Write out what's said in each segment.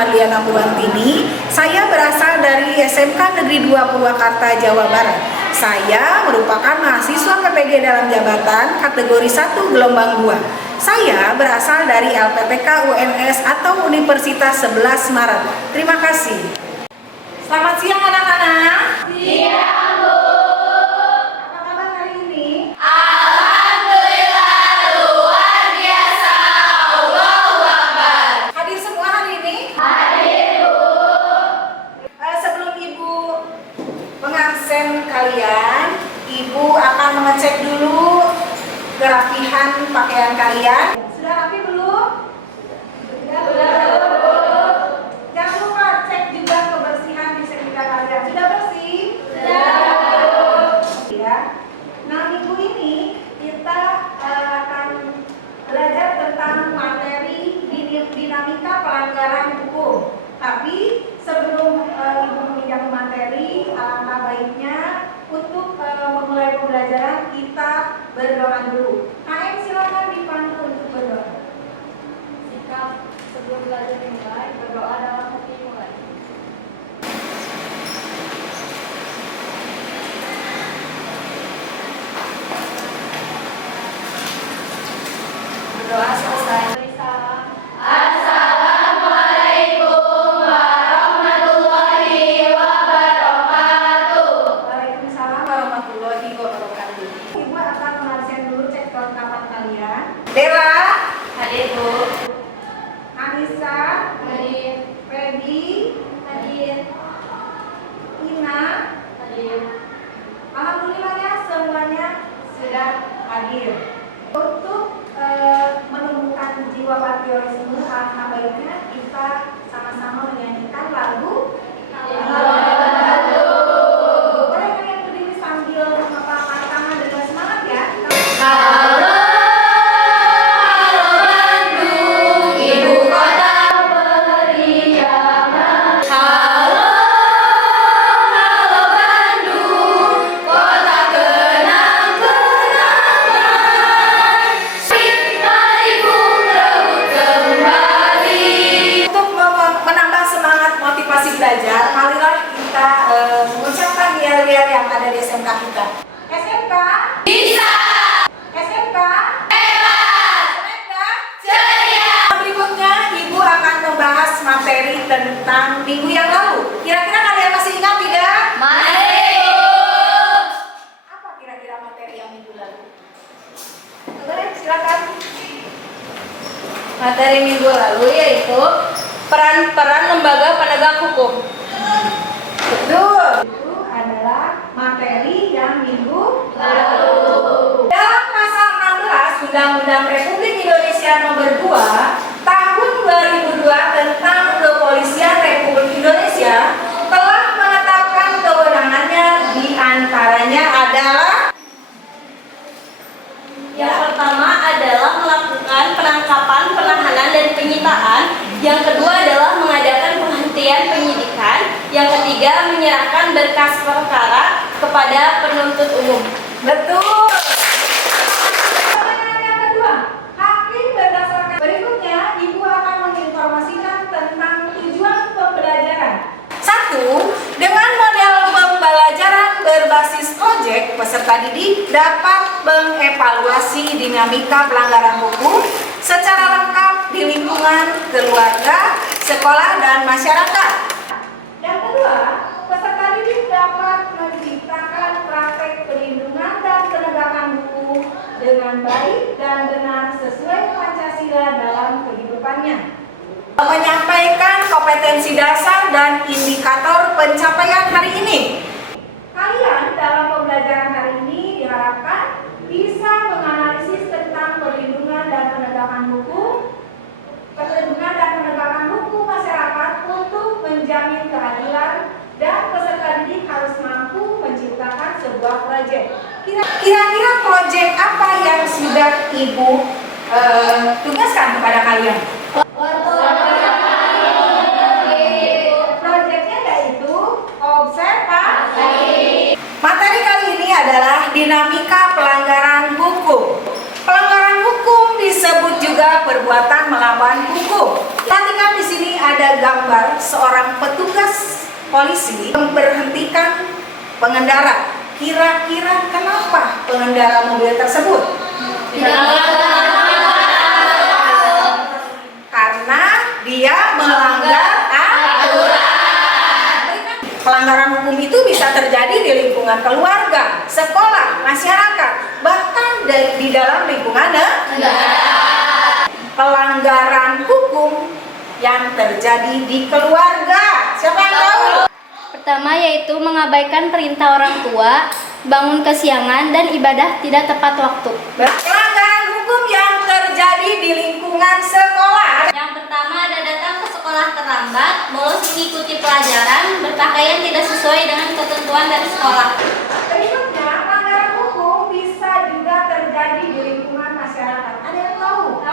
Marliana Purwantini. Saya berasal dari SMK Negeri 2 Purwakarta, Jawa Barat. Saya merupakan mahasiswa PPG dalam jabatan kategori 1 gelombang 2. Saya berasal dari LPTK UNS atau Universitas 11 Maret. Terima kasih. Selamat siang anak-anak. Siang, Bu. Apa kabar hari ini? Alhamdulillah luar biasa. Allahu Akbar. Hadir semua hari ini? Hadir, Bu. Sebelum Ibu mengabsen kalian, Ibu akan mengecek dulu kerapihan pakaian kalian. Sudah rapi belum? Sudah. Jangan lupa cek juga kebersihan di sekitar kalian. Sudah bersih? Sudah. Ya. Nah, minggu ini kita akan belajar tentang materi dinamika pelanggaran hukum. Tapi sebelum Ibu meminjam materi, alangkah baiknya untuk memulai pembelajaran kita berdoa dulu. KM silakan dipandu untuk berdoa. Sikap sebelum belajar dimulai, berdoa dalam hati mulai. Berdoa selesai. Assalamualaikum warahmatullahi wabarakatuh. Waalaikumsalam warahmatullahi wabarakatuh. Ibu akan mengabsen dulu cek kelengkapan kalian. Dela, Hadir, Bu. Anissa, Hadir. Feby, Hadir. Ina. Hadir. Alhamdulillah ya, semuanya sudah hadir. Untuk menemukan jiwa patriotisme, alangkah baiknya kita sama-sama menyanyikan lagu. Boleh kalian berdiri sambil mengepalkan tangan dengan semangat ya. Halo, Bandung, ibu kota periangan. Halo, Bandung, kota kenang-kenangan. Mari pun rebut kembali. Untuk menambah semangat motivasi belajar, marilah kita mengucapkan yel-yel yang ada di SMK kita. SMK, Bisa, SMK, hebat, SMK. ceria. Berikutnya, Ibu akan membahas materi tentang minggu yang lalu. Kira-kira kalian masih ingat tidak? Mari, Bu. Apa kira-kira materi yang minggu lalu? Boleh, silakan. Materi minggu lalu yaitu peran-peran lembaga penegak hukum. Betul. Itu adalah materi yang minggu Lalu. dalam pasal 16 Undang-Undang Republik Indonesia Nomor 2 Tahun 2002 tentang Kepolisian Republik Indonesia telah menetapkan kewenangannya, di antaranya adalah Yang pertama adalah melakukan penangkapan, penahanan, dan penyitaan. Yang kedua adalah mengadakan penghentian penyidikan. Yang ketiga menyerahkan berkas perkara kepada penuntut umum. betul. Kewenangan yang kedua, hakim berdasarkan berikutnya Ibu akan menginformasikan tentang tujuan pembelajaran. 1. Dengan model pembelajaran berbasis proyek, peserta didik dapat mengevaluasi dinamika pelanggaran hukum secara lengkap di lingkungan keluarga, sekolah, dan masyarakat. Yang kedua, peserta didik dapat menciptakan praktek perlindungan dan penegakan hukum dengan baik dan benar sesuai Pancasila dalam kehidupannya. Menyampaikan kompetensi dasar dan indikator pencapaian hari ini. Kalian dalam pembelajaran hari ini diharapkan bisa menganalisis tentang perlindungan dan penegakan hukum masyarakat untuk menjamin keadilan, dan peserta didik harus mampu menciptakan sebuah proyek. Kira-kira proyek apa yang sudah Ibu tugaskan kepada kalian? Proyeknya yaitu observasi. Materi kali ini adalah dinamika pelanggaran hukum. Pelanggaran hukum disebut juga perbuatan melawan hukum. Perhatikan di sini ada ada gambar seorang petugas polisi memberhentikan pengendara. Kira-kira kenapa pengendara mobil tersebut? Karena dia melanggar aturan. Pelanggaran hukum itu bisa terjadi di lingkungan keluarga, sekolah, masyarakat, bahkan di dalam lingkungan negara. Pelanggaran hukum yang terjadi di keluarga. Siapa yang tahu? Pertama yaitu mengabaikan perintah orang tua, bangun kesiangan, dan ibadah tidak tepat waktu. Pelanggaran hukum yang terjadi di lingkungan sekolah. Yang pertama ada datang ke sekolah terlambat, bolos mengikuti pelajaran, berpakaian tidak sesuai dengan ketentuan dari sekolah. Berikutnya, pelanggaran hukum bisa juga terjadi di lingkungan masyarakat. Ada yang tahu?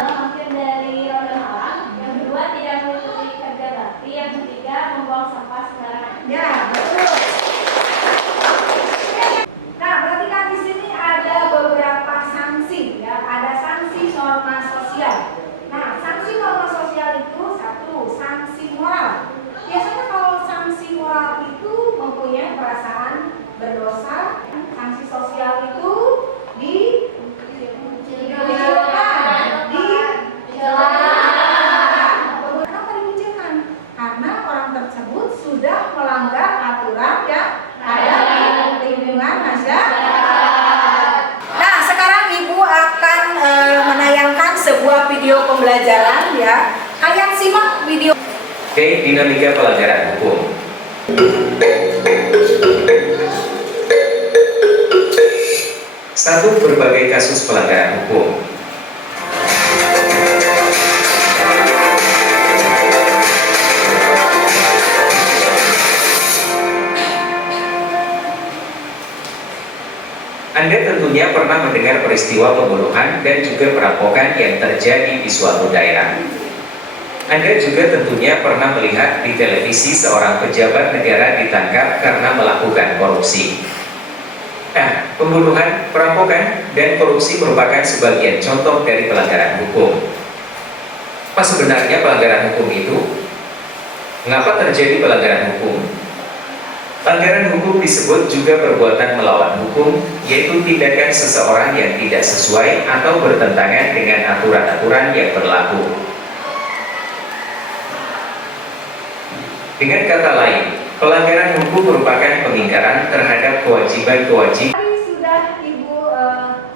Memakai dari roda malam. Yang kedua tidak mengikuti kerja bakti. Yang ketiga membuang sampah sembarangan. Ya, betul. Nah, perhatikan di sini ada beberapa sanksi, ya. Ada sanksi norma sosial. Nah, sanksi norma sosial itu satu, sanksi moral. Biasanya kalau sanksi moral itu mempunyai perasaan berdosa. Sanksi sosial itu Kenapa dikucilkan? Karena orang tersebut sudah melanggar aturan yang ada di lingkungan masyarakat. Nah, sekarang Ibu akan menayangkan sebuah video pembelajaran, ya. Kalian simak video. Oke, dinamika pelanggaran hukum. Satu, berbagai kasus pelanggaran hukum. Anda tentunya pernah mendengar peristiwa pembunuhan dan juga perampokan yang terjadi di suatu daerah. Anda juga tentunya pernah melihat di televisi seorang pejabat negara ditangkap karena melakukan korupsi. Nah, pembunuhan, perampokan, dan korupsi merupakan sebagian contoh dari pelanggaran hukum. Apa sebenarnya pelanggaran hukum itu? Mengapa terjadi pelanggaran hukum? Pelanggaran hukum disebut juga perbuatan melawan hukum, yaitu tindakan seseorang yang tidak sesuai atau bertentangan dengan aturan-aturan yang berlaku. Dengan kata lain, pelanggaran hukum merupakan pengingkaran terhadap kewajiban-kewajiban. Tadi sudah Ibu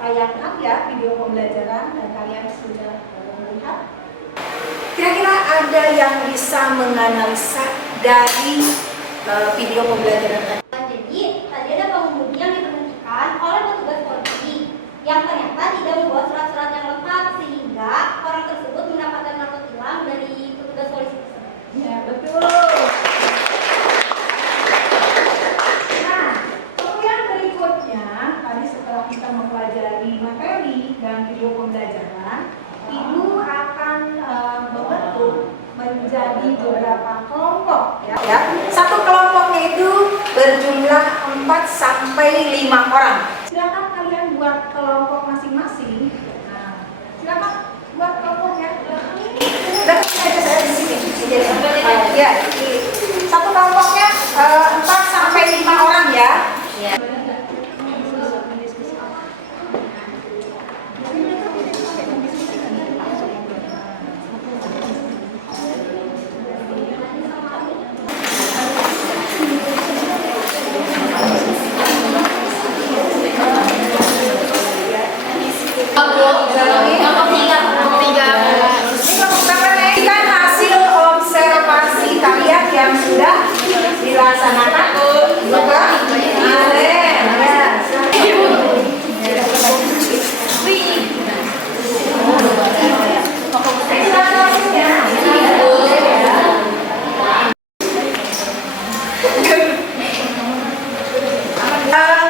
tayangkan, ya, video pembelajaran, dan kalian sudah melihat. Kira-kira ada yang bisa menganalisa dari video pembelajaran tadi? Jadi, tadi ada pengemudi yang diberhentikan oleh petugas polisi yang ternyata tidak membawa surat-surat yang lengkap sehingga orang tersebut mendapatkan kartu tilang dari petugas polisi tersebut. Ya, betul. Nah, kemudian berikutnya, tadi setelah kita mempelajari materi dan video pembelajaran, Ibu akan membentuk menjadi beberapa kelompok, ya. Satu kelompoknya itu berjumlah 4 sampai 5 orang. Silakan kalian buat kelompok masing-masing. Nah, silakan buat kelompoknya. Datang aja saya di sini. Ya, satu kelompoknya 4 sampai 5 orang, ya. Kan hasil observasi kalian yang sudah dilaksanakan juga kemarin, ya.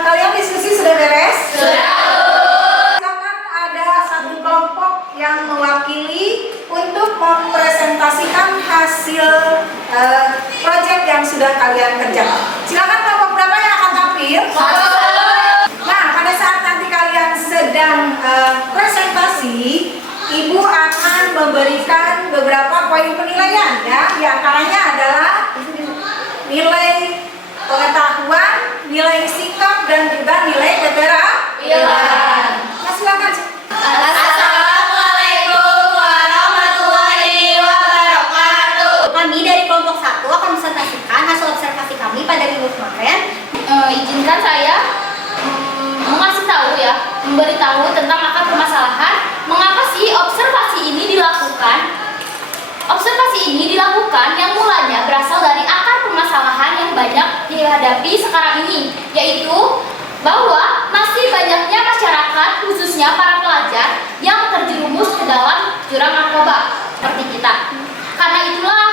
Kalian diskusi sudah beres? Sudah. Silakan ada satu kelompok yang mewakili untuk mempresentasikan hasil proyek yang sudah kalian kerjakan. Silakan kelompok berapa yang akan tampil? Nah, pada saat nanti kalian sedang presentasi, Ibu akan memberikan beberapa poin penilaian ya. Di antaranya adalah nilai pengetahuan, nilai sikap, dan juga nilai keterampilan. Nah, silakan. Assalamualaikum warahmatullahi wabarakatuh. Kami dari kelompok 1 akan presentasikan hasil observasi kami pada minggu kemarin. Izinkan saya mengasih tahu ya, memberitahu tentang akar permasalahan. Mengapa sih observasi ini dilakukan? Observasi ini dilakukan yang mulanya berasal dari akar permasalahan yang banyak dihadapi sekarang ini, yaitu bahwa masih banyaknya masyarakat, khususnya para pelajar, yang terjerumus ke dalam jurang narkoba seperti kita. Karena itulah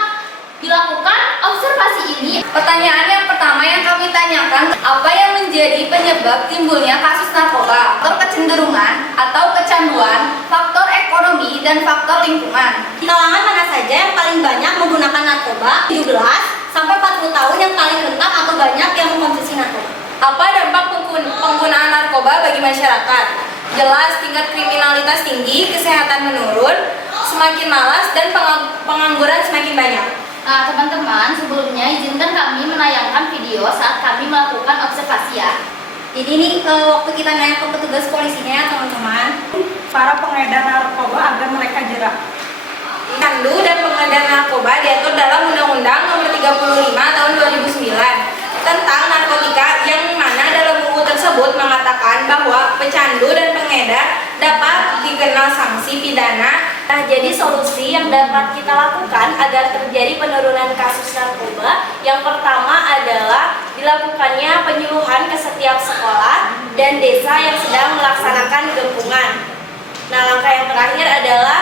dilakukan observasi ini. Pertanyaan yang pertama yang kami tanyakan, apa yang menjadi penyebab timbulnya kasus narkoba? Faktor kecenderungan atau kecanduan, faktor ekonomi, dan faktor lingkungan. Di kalangan mana saja yang paling banyak menggunakan narkoba? 17 sampai 40 tahun yang paling rentan atau banyak yang mengkonsumsi narkoba. Apa dampak penggunaan narkoba bagi masyarakat? Jelas tingkat kriminalitas tinggi, kesehatan menurun, semakin malas, dan pengangguran semakin banyak. Nah, teman-teman, sebelumnya izinkan kami menayangkan video saat kami melakukan observasi ya. Jadi ini waktu kita nanya ke petugas polisinya ya teman-teman. Para pengedar narkoba agar mereka jerak. Candu dan pengedar narkoba diatur dalam Undang-Undang Nomor 35 Tahun 2009 tentang narkotika, yang mana dalam UU tersebut mengatakan bahwa pecandu dan pengedar dapat dikenal sanksi pidana. Nah, jadi solusi yang dapat kita lakukan agar terjadi penurunan kasus narkoba, yang pertama adalah dilakukannya penyuluhan ke setiap sekolah dan desa yang sedang melaksanakan gabungan. Nah, langkah yang terakhir adalah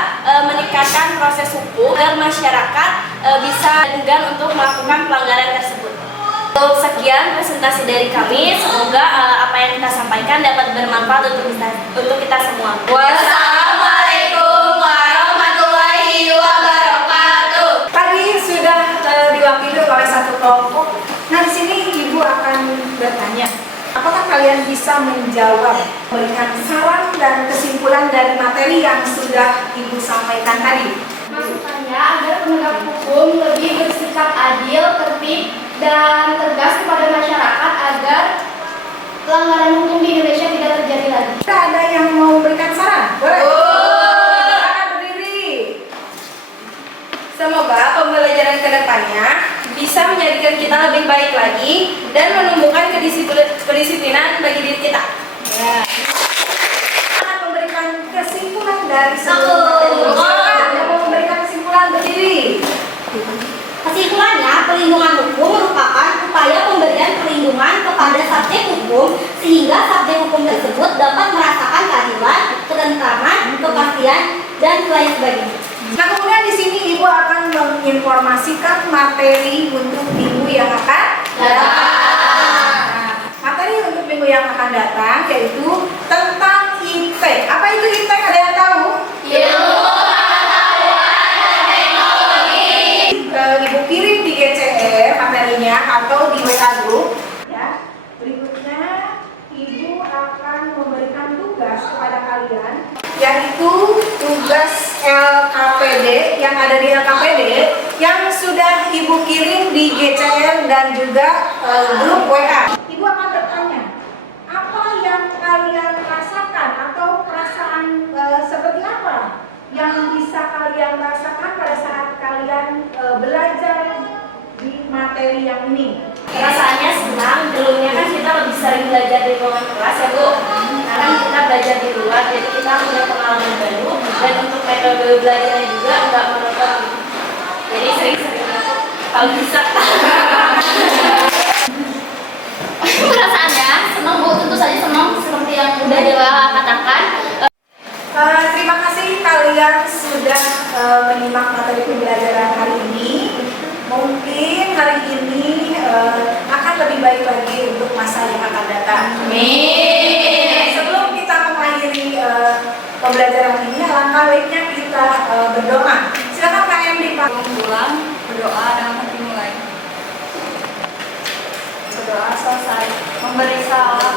meningkatkan proses hukum agar masyarakat bisa enggan untuk melakukan pelanggaran tersebut. Untuk sekian presentasi dari kami, semoga apa yang kita sampaikan dapat bermanfaat untuk kita semua. Wassalamualaikum warahmatullahi wabarakatuh. Tadi sudah diwakili oleh satu kelompok. Nah, di sini Ibu akan bertanya, apakah kalian bisa menjawab, memberikan saran dan kesimpulan dari materi yang sudah Ibu sampaikan tadi? Masukannya agar penegak hukum lebih bersikap adil, tertib, dan tegas kepada masyarakat agar pelanggaran hukum di Indonesia tidak terjadi lagi. Ada yang mau memberikan saran? Boleh? Silakan berdiri. Semoga pembelajaran kedepannya bisa menjadikan kita lebih baik lagi dan menumbuhkan kedisiplinan bagi diri kita. Ya. Akan memberikan kesimpulan dari sebelum materi. Yang mau memberikan kesimpulan berdiri. Kesimpulannya, perlindungan hukum merupakan upaya pemberian perlindungan kepada subjek hukum sehingga subjek hukum tersebut dapat merasakan keadilan, ketentraman, kepastian, dan lain sebagainya. Nah, kemudian di sini Ibu akan menginformasikan materi untuk minggu yang akan datang. Nah, materi untuk minggu yang akan datang yaitu tentang IP. Apa itu IP? Ada yang tahu? Ibu kirim di GCR materinya atau di WA group ya. Berikutnya Ibu akan memberikan tugas kepada kalian, yaitu tugas LKPD yang ada di LKPD yang sudah Ibu kirim di GCR dan juga grup WA. Ibu akan bertanya, apa yang kalian rasakan atau perasaan seperti apa yang bisa kalian rasakan pada saat kalian belajar di materi yang ini? Perasaannya senang, dulunya kan kita lebih sering belajar di ruangan kelas ya Bu. Sekarang kita belajar di luar, jadi kita punya pengalaman baru, dan untuk metode belajarnya juga nggak monoton. Jadi sering-sering kalau bisa. Perasaannya senang Bu, tentu saja senang seperti yang udah Dewa katakan. Terima kasih kalian sudah menyimak materi pembelajaran hari ini. Mungkin hari ini akan lebih baik lagi untuk masa yang akan datang. Amin. Sebelum kita mengakhiri pembelajaran ini, alangkah baiknya kita berdoa. Silakan Kak Emri, Pak. Pulang, berdoa dengan hati mulai. Berdoa selesai, memberi salam.